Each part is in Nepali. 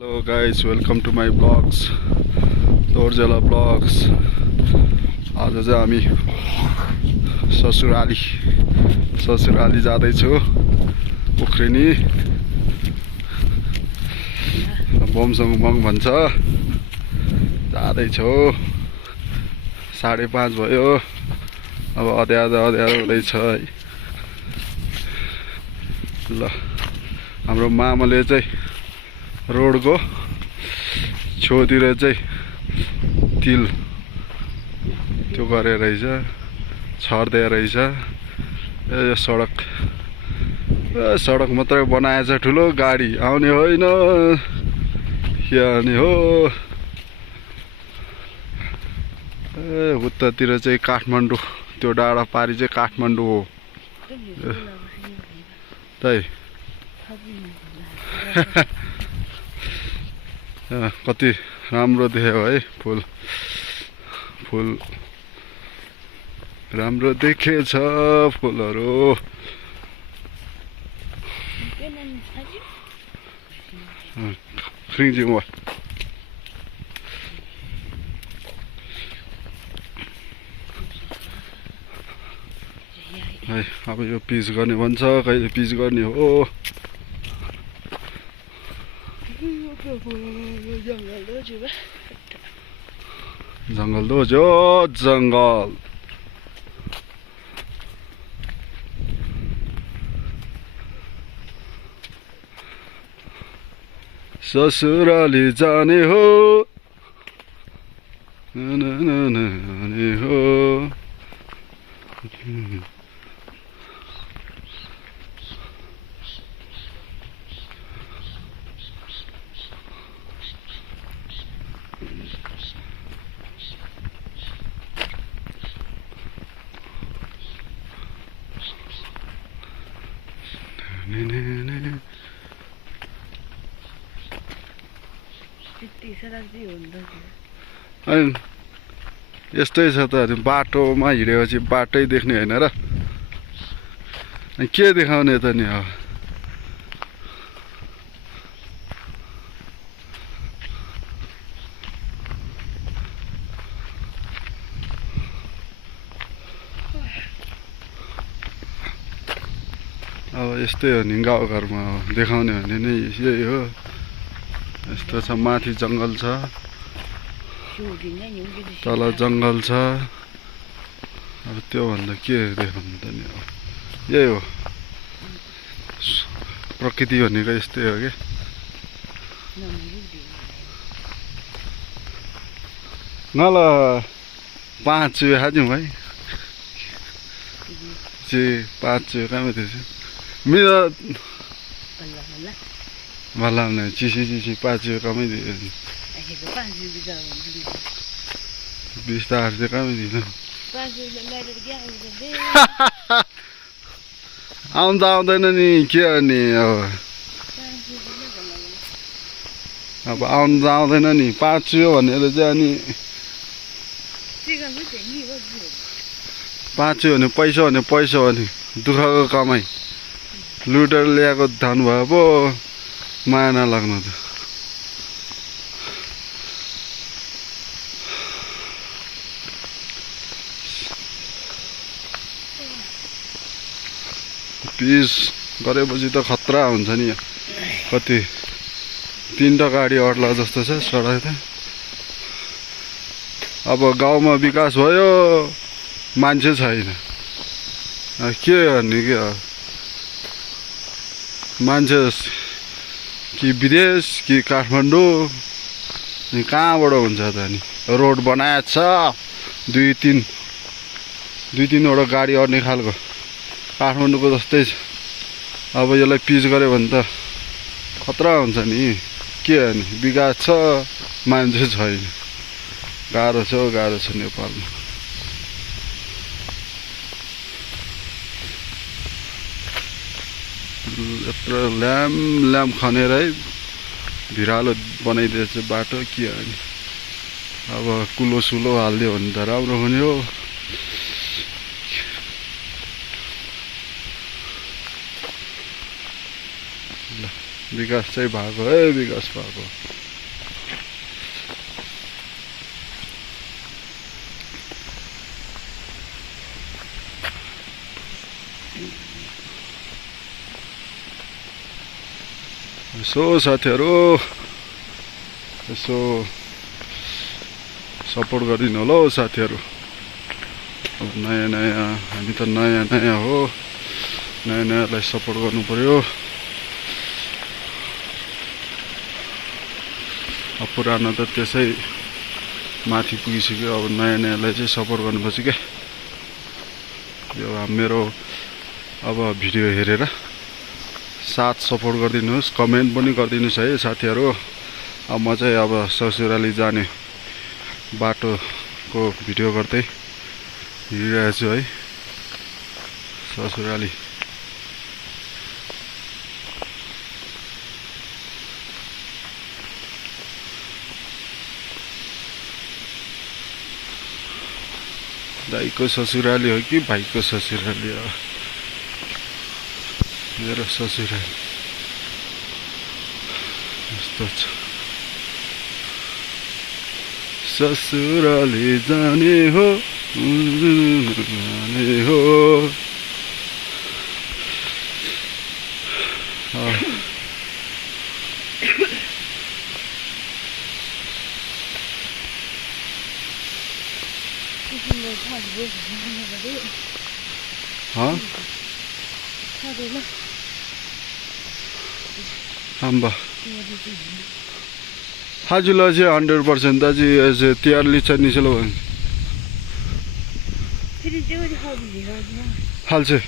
Hello guys, welcome to my vlogs. Dorjala vlogs. आज चाहिँ हामी ससुराली जाँदैछु उख्रिनी बमसङबङ भन्छ जाँदैछु 5:30 भयो अब अँध्यारो हुँदैछ है ल हाम्रो मामाले चाहिँ रोडको छेउतिर चाहिँ तिल त्यो गरे रहेछ छर्दै रहेछ यो सडक मात्रै बनाएछ ठुलो गाडी आउने होइन यानी हो उतातिर चाहिँ काठमाडौँ त्यो डाँडा पारी चाहिँ काठमाडौँ हो तै कति राम्रो देख्यो है फुल राम्रो देखेछ फुलहरू खिङ्जिङ है अब यो पिच गर्ने भन्छ कहिले पिच गर्ने हो जंगल दो जो जंगल ससुराली जाने हो जाने हो यस्तै छ त बाटोमा हिँडेपछि बाटै देख्ने होइन र के देखाउने त नि अब यस्तै हो नि गाउँघरमा देखाउने भने नै यही हो यस्तो छ माथि जङ्गल छ तल जङ्गल छ अब त्यो भन्दा के देखाउनु त नि यही हो प्रकृति भनेको यस्तै हो के नल 5 चुहे खाजौँ है 5 चुहे कहाँ थिएछ मेरो भला हुने चिसी 5 चुहे कमै दियो 20 त 8 कमै दिनु आउँदैन नि के अनि अब आउँदैन नि 5 चुह्यो भनेर चाहिँ अनि 5 चुह्यो भने पैसा भने दुःखको कमाई लुटेर ल्याएको धन भए पो माया नलाग्नु त पिस गरेपछि त खतरा हुन्छ नि कति 3टा गाडी अड्ला जस्तो छ सडक त अब गाउँमा विकास भयो मान्छे छैन के गर्ने के मान्छे कि विदेश कि काठमाडौँ कहाँबाट हुन्छ त नि रोड बनाएको छ 2-3वटा गाडी अड्ने खालको काठमाडौँको जस्तै छ अब यसलाई पिच गऱ्यो भने त खतरा हुन्छ नि के अनि विकास छ मान्छे छैन गाह्रो छ नेपालमा यत्रो ल्याम खनेर है भिरालो बनाइदिएछ बाटो के अनि अब कुलो सुलो हालिदियो भने त राम्रो हुने हो विकास चाहिँ भएको है विकास भएको यसो साथीहरू यसो सपोर्ट गरिदिनु होला हौ साथीहरू। अब नयाँ नयाँ हामी त नयाँ नयाँ हो, नयाँ नयाँलाई सपोर्ट गर्नु पर्यो। अब पुरानो त त्यसै माथि पुगिसक्यो, अब नयाँ नयाँलाई चाहिँ सपोर्ट गर्नुपर्छ क्या। यो मेरो अब भिडियो हेरेर साथ सपोर्ट गरिदिनुहोस्, कमेन्ट पनि गरिदिनुहोस् है साथीहरू। अब म चाहिँ अब ससुराली जाने बाटोको भिडियो गर्दै हिँडिरहेको छु है। ससुराली दाइको ससुराली हो कि भाइको ससुराली हो? मेरो ससुराली यस्तो छ। ससुराली जाने हो जाने हो। Hamba. Hajula je 100% da ji as tiyarli chani chalo. Halse.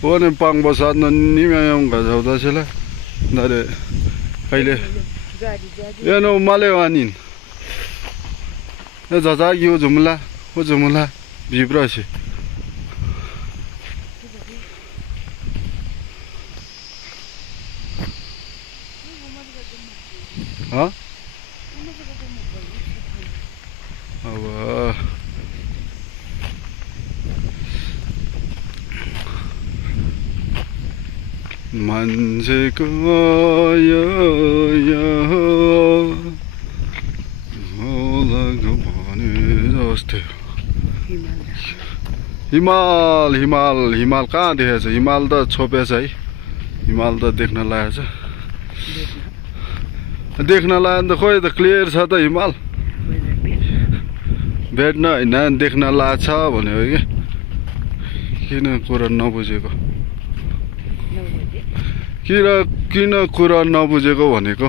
One pang basad na ni mayam ga jauda chela. Nare kaile. Ya no malewanin. Ya jaja yo jumla, o jumla vibra che. Huh? मान्छेको यो भने जस्तै हिमाल हिमाल हिमाल कहाँ देखेछ? हिमाल त छोपेछ है। हिमाल त देख्न लागेछ, देख्न लाग्यो त खोइ त क्लियर छ त हिमाल। भेट्न होइन देख्न लाग्छ भनेको कि किन कुरा नबुझेको? किन कुरा नबुझेको भनेको?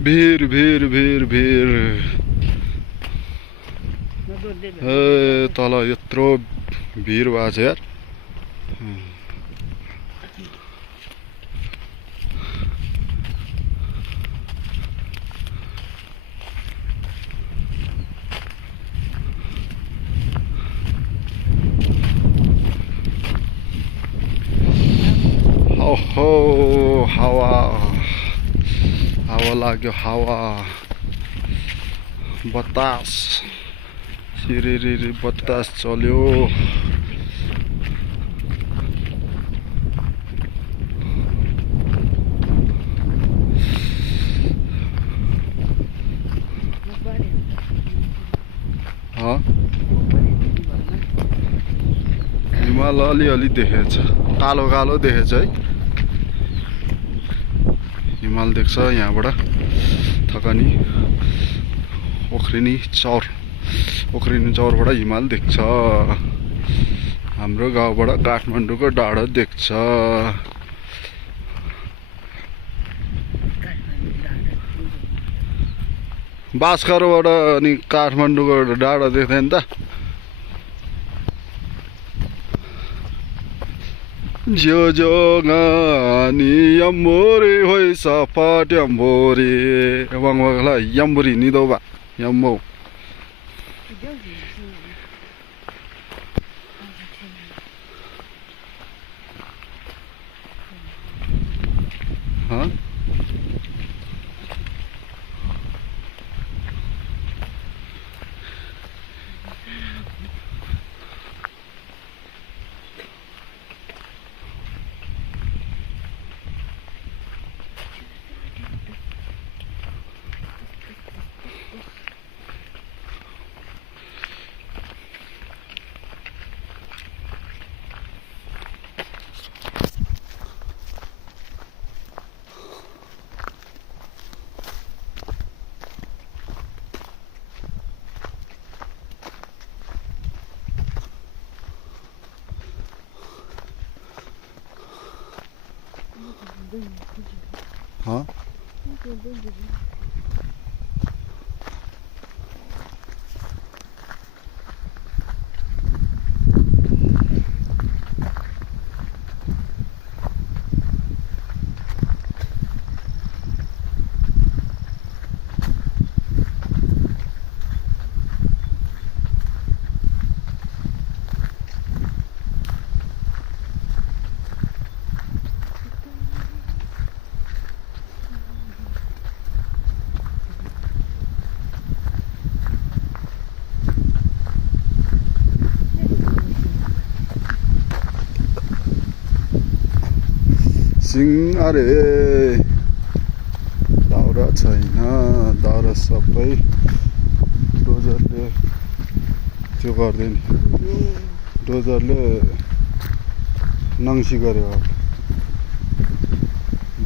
भीर भीर भीर भीर तल यत्रो भीर भएको छ यार। ओहो हावा हावा लाग्यो, हावा बतास सिरिरी बतास चल्यो। हिमाल अलिअलि देखेछ, कालो कालो देखेछ है। हिमाल देख्छ यहाँबाट थकानी ओखरिनी चौरबाट हिमाल देख्छ। हाम्रो गाउँबाट काठमाडौँको डाँडो देख्छ। बास्करबाट अनि काठमाडौँको डाँडो देख्दैन त? जो जो गानी यम्बोरी होई सपाट यम्बोरी वाङवाङला यम्बोरी निदोबा यम्बो हाँ हाँ सिंहमारे दाउरा छैन दाउरा सबै डोजरले त्यो गर्दैन डोजरले नङ्सी गर्यो अब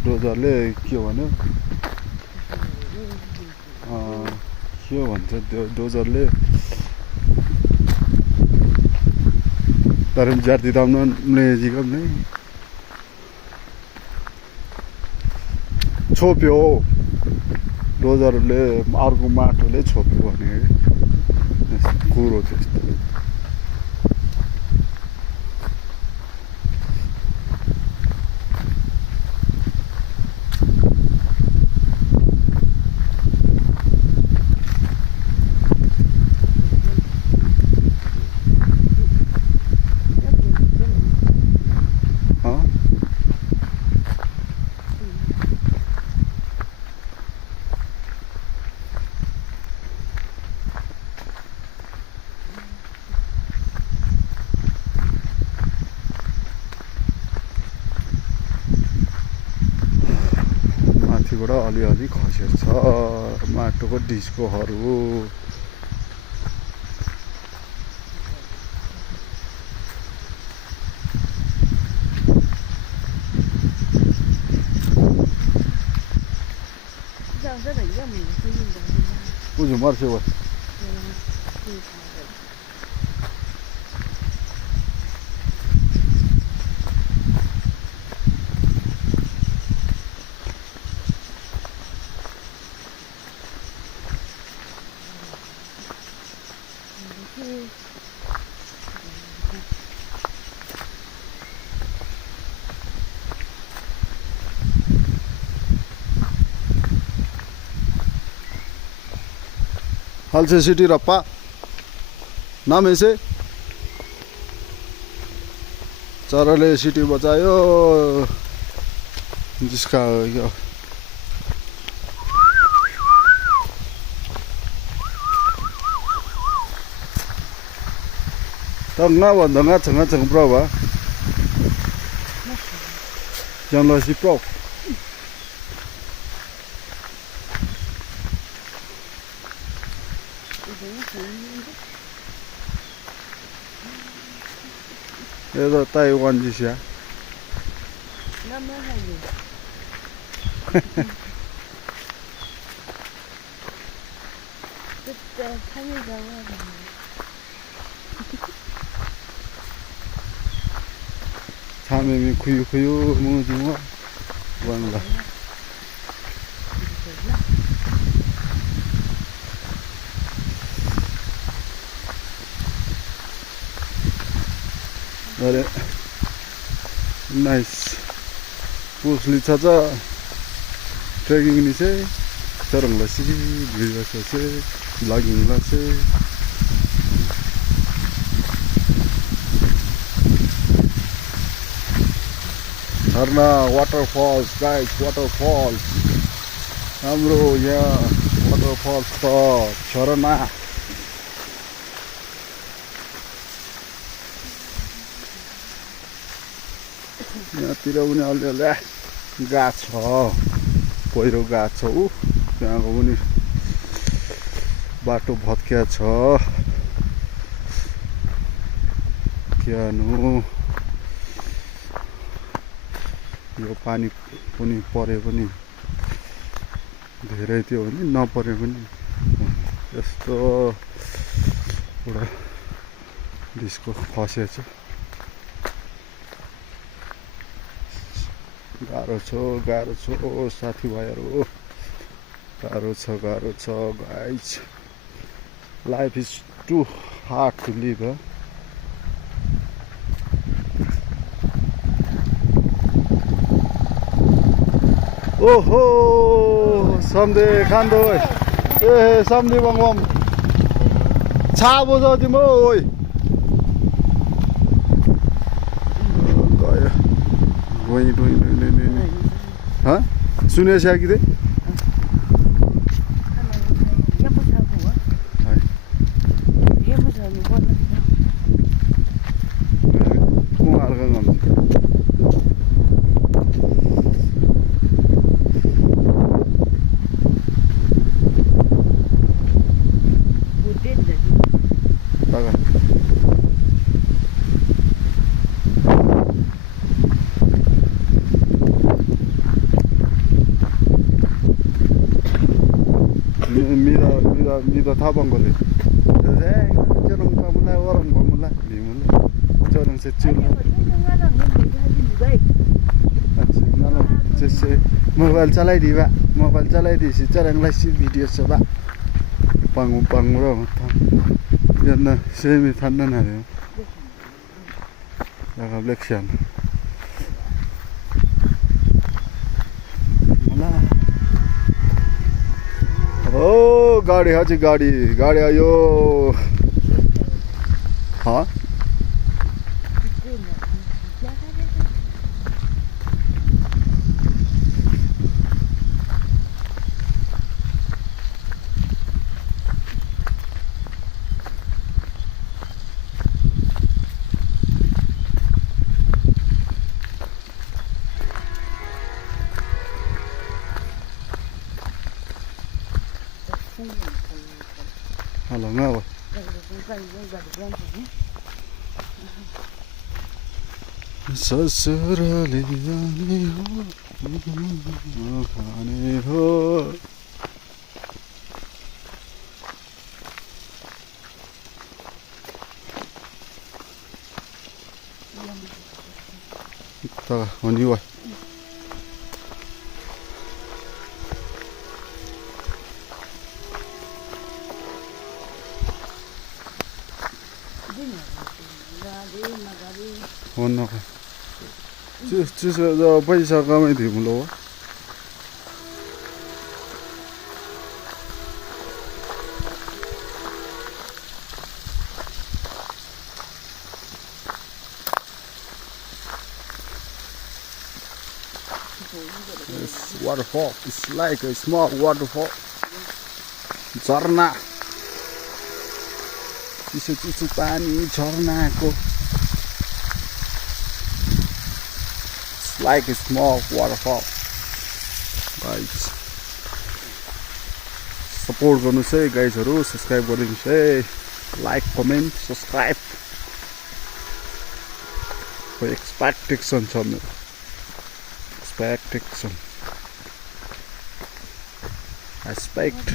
डोजरले के भन्यो के भन्छ त्यो डोजरले तरम जाति दामन लेजिकम नै छोप्यो डोजरले अर्को माटोले छोप्यो भने कुरो त्यस्तो माथिबाट अलिअलि खसेको छ माटोको डिस्कोहरू बुझ्नु मर्छ भयो हल्से सिटी रप्पा नाम ऐसे चराले सिटी बचायो जिसका यो तंगा वंदंगा चंगा चंग प्रवा jangan si pro itu Taiwan sih ya 참외미 구유구유 무지뭐 뭔가 그래 나이스 보슬리 찾아 트레킹이니세 저런 것이 밀려서세 라깅 것이 झरना वाटरफल्स गाइस वाटरफल्स हाम्रो यहाँ वाटरफल्स छ झरना यहाँतिर पनि अलिअलि गाछ छ पहिरो गाछ छ ऊ त्यहाँको पनि बाटो भत्किया छ क्यानो यो पानी पनि परे पनि धेरै थियो भने नपरे पनि यस्तो एउटा डिस्को खसेछ गाह्रो छ साथीभाइहरू गाह्रो छ guys life is too hard to live ओहो सम्धे खान्दो ए सम्धि बङबम छाबो जति म ओइ गयो डोइ हाँ सुने से कि Mida tabang ko din. Jangan pamula orang pamula di mula. Jangan secil. Acik mobile chalai di ba. Mobile chalai di si jarang lagi video coba. Pang ro. Jangan semi thandan ada. Laga election. ओ गाडी हजुर गाडी आयो हाँ Halo ngapa? ससुराली जाने हो खाने हो त होनी वा होना पैसा कमाइदियो मुलो This waterfall is like a small waterfall. झरना चिसो पानी झरनाको like a small waterfall. Guys, support गर्नुस् है गाइजहरु, सब्स्क्राइब गरिदिनुस् है, लाइक कमेन्ट सब्स्क्राइब को एक्सपेक्टेसन छ मेरो expect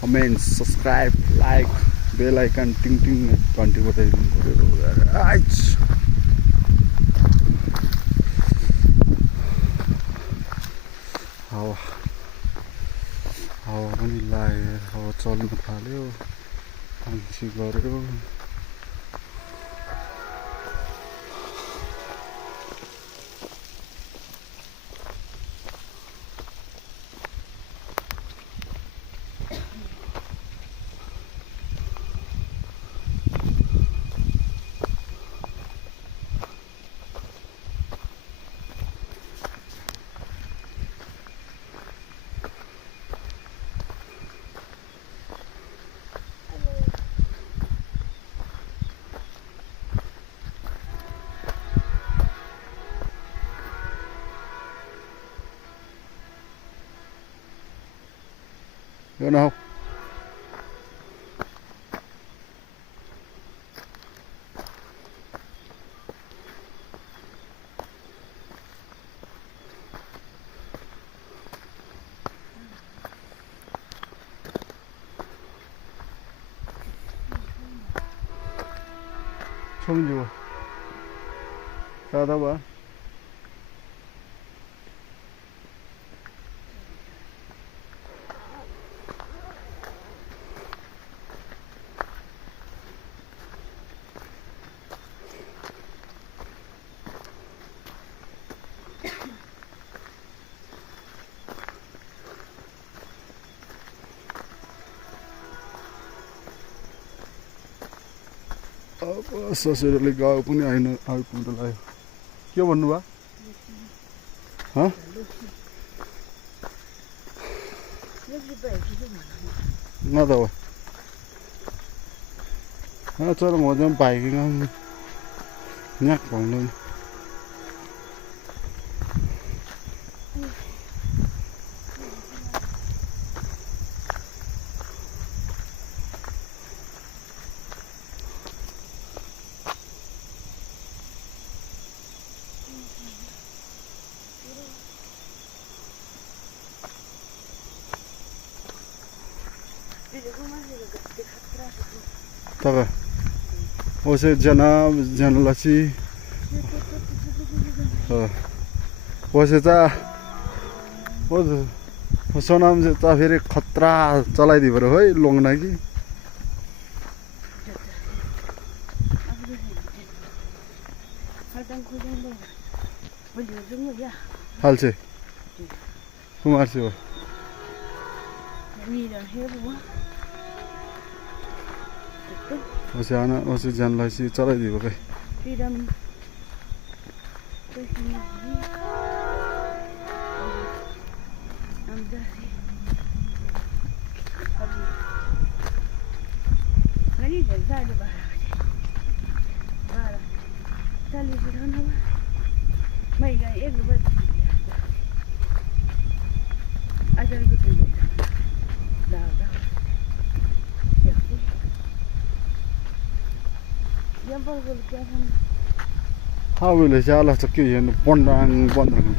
comment subscribe like bell icon ting ting घन्टी बजाइदिनु पर्यो गाइज हावा पनि लाग्यो हावा चल्न थाल्यो मान्छे गर्यो Cái nào không nhiều sao đâu bạn अब ससुराले गाउँ पनि आइपुग्नु लाग्यो के भन्नुभयो हँ न त हो चल मजा बाइकिङ यहाँ पाउँदैन तब उसे जनलसी वैसे त सोनाम चाहिँ त फेरि खतरा चलाइदियो बरु है लोङ्ना कि हाल्छे कुमार चाहिँ हो वैसे आना वैसे जनलसी चलाइदियो कहीं Hawile jala sakki yen pondang pondang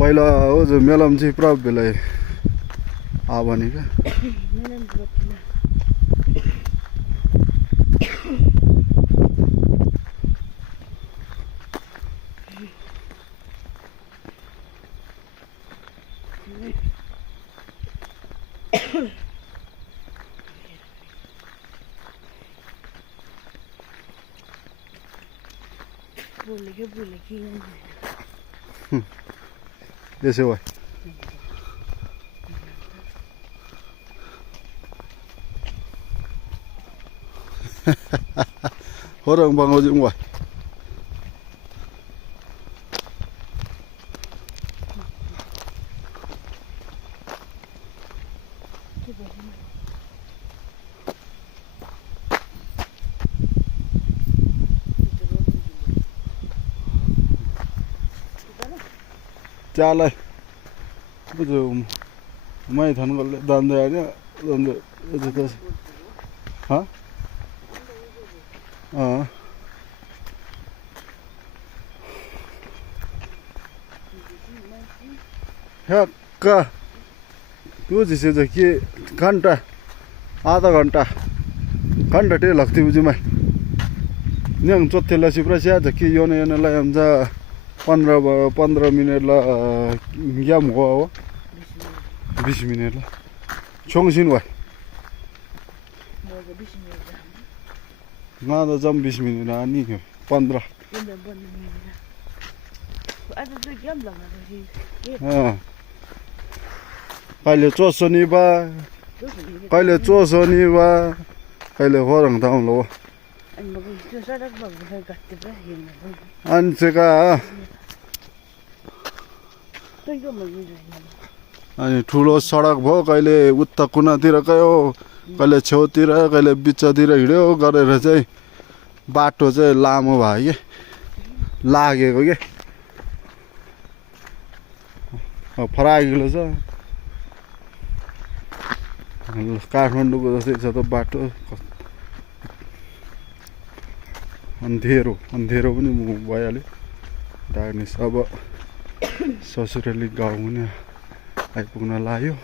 पहिला हो जो मेलामा चाहिँ पुरा बेला आ भने क्या Desse vai. Orang bang ojek vai. Cala betul mai than gol dan itu hah ya ka tu जिसे कि घंटा आधा घंटा टे लगती बुझी मैं नहीं चौथे लसी पूरा से कि योने लाई हम जा 15 मिनट ला क्या मुआ हो 20 मिनट ला चोंगसिन हुआ ना तो जम 20 मिनट आनी है 15 हाँ पहले चोसनी बा कहिले चोस हो नि वा कहिले खोरङ ताउँ लो अनि चाहिँ का अनि ठुलो सडक भयो कहिले उत्ता कुनातिर गयो कहिले छेउतिर कहिले बिचतिर हिँड्यो गरेर चाहिँ बाटो चाहिँ लामो भयो के लागेको के फराकिलो छ काठमाडौँको जस्तै छ त बाटो अन्धेरो पनि भइहाल्यो डार्कनेस अब ससुराली गाउँ पनि आइपुग्न लाग्यो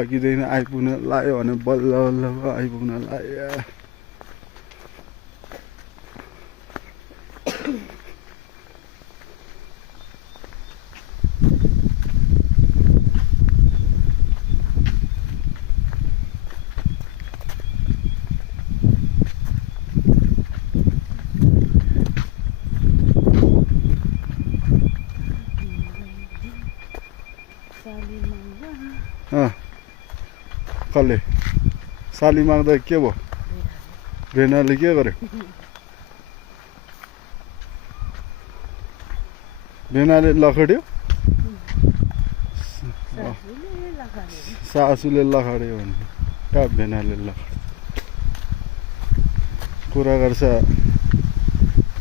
अघिदेखि आइपुग्न लाग्यो भने बल्ल बल्ल आइपुग्न लाग्यो कसले साली माग्दा के भयो भेनाले के गर्यो भेनाले लखड्यो सासूले लखड्यो भने कहाँ भेनाले लखड्यो कुरा गर्छ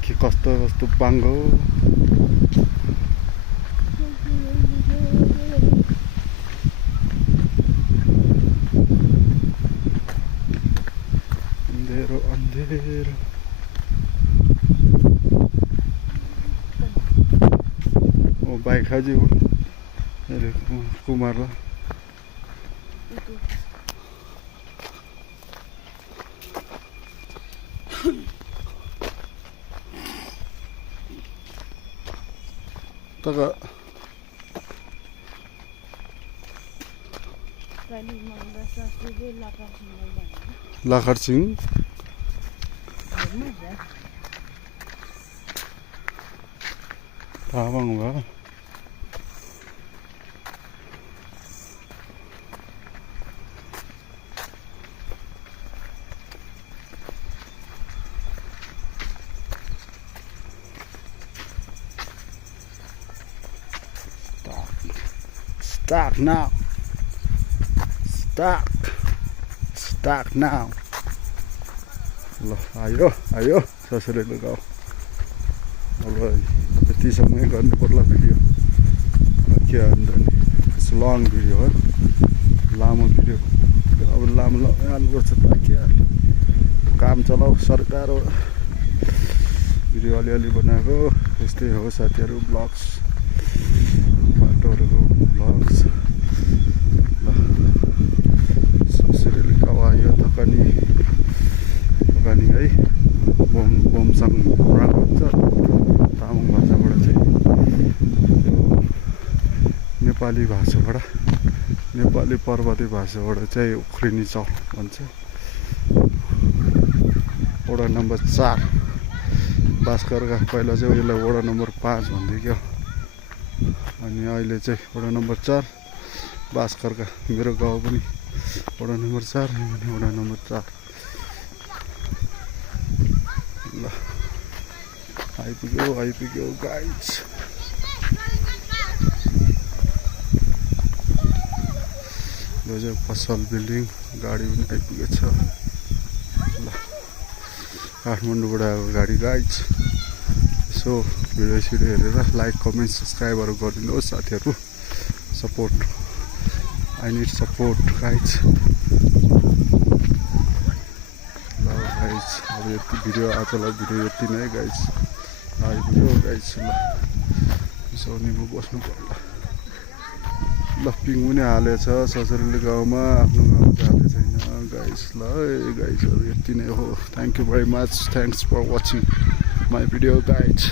के कस्तो कस्तो बाङ्गो अन्धेरो ओ बाइक खाजी हो कुमारला तका लाखरसिङ तामाङ भयो Start now. Start now. ल आयो ससुराली गाउँ अब यति समय गर्नु पर्ला भिडियो के अन्त नि लङ भिडियो हो लामो भिडियो अब लामो हाल्नुपर्छ के काम चलाऊ सरकार हो भिडियो अलिअलि बनाएको यस्तै हो साथीहरू ब्लग्स बाटोहरूको ब्लग्स ल ससुराली गाउँ आयो थकानी है बोमसँग राम्रो हुन्छ तामाङ भाषाबाट चाहिँ यो नेपाली भाषाबाट नेपाली पर्वती भाषाबाट चाहिँ उख्रिनी चौर भन्छ वडा नम्बर 4 भास्करका पहिला चाहिँ यसलाई वडा नम्बर 5 भन्दै क्या अनि अहिले चाहिँ वडा नम्बर 4 भास्करका मेरो गाउँ पनि वडा नम्बर 4 अनि वडा नम्बर 4 ल आइपुग्यो गाइज यो चाहिँ पसल बिल्डिङ गाडी पनि आइपुगेछ ल काठमाडौँबाट आएको गाडी गाइज यसो भिडियो हेरेर लाइक कमेन्ट सब्सक्राइबहरू गरिदिनुहोस् साथीहरू support I need support guys ल गाइज अब यति भिडियो आजलाई भिडियो यति नै गाइज आइपुग्यो गाइज ल यसो निम्बु बस्नु पर्ला ल पिङ पनि हालेछ ससुराली गाउँमा आफ्नो गाउँमा हालेको छैन गाइज ल गाइजहरू यति नै हो thank you very much thanks for watching my video guys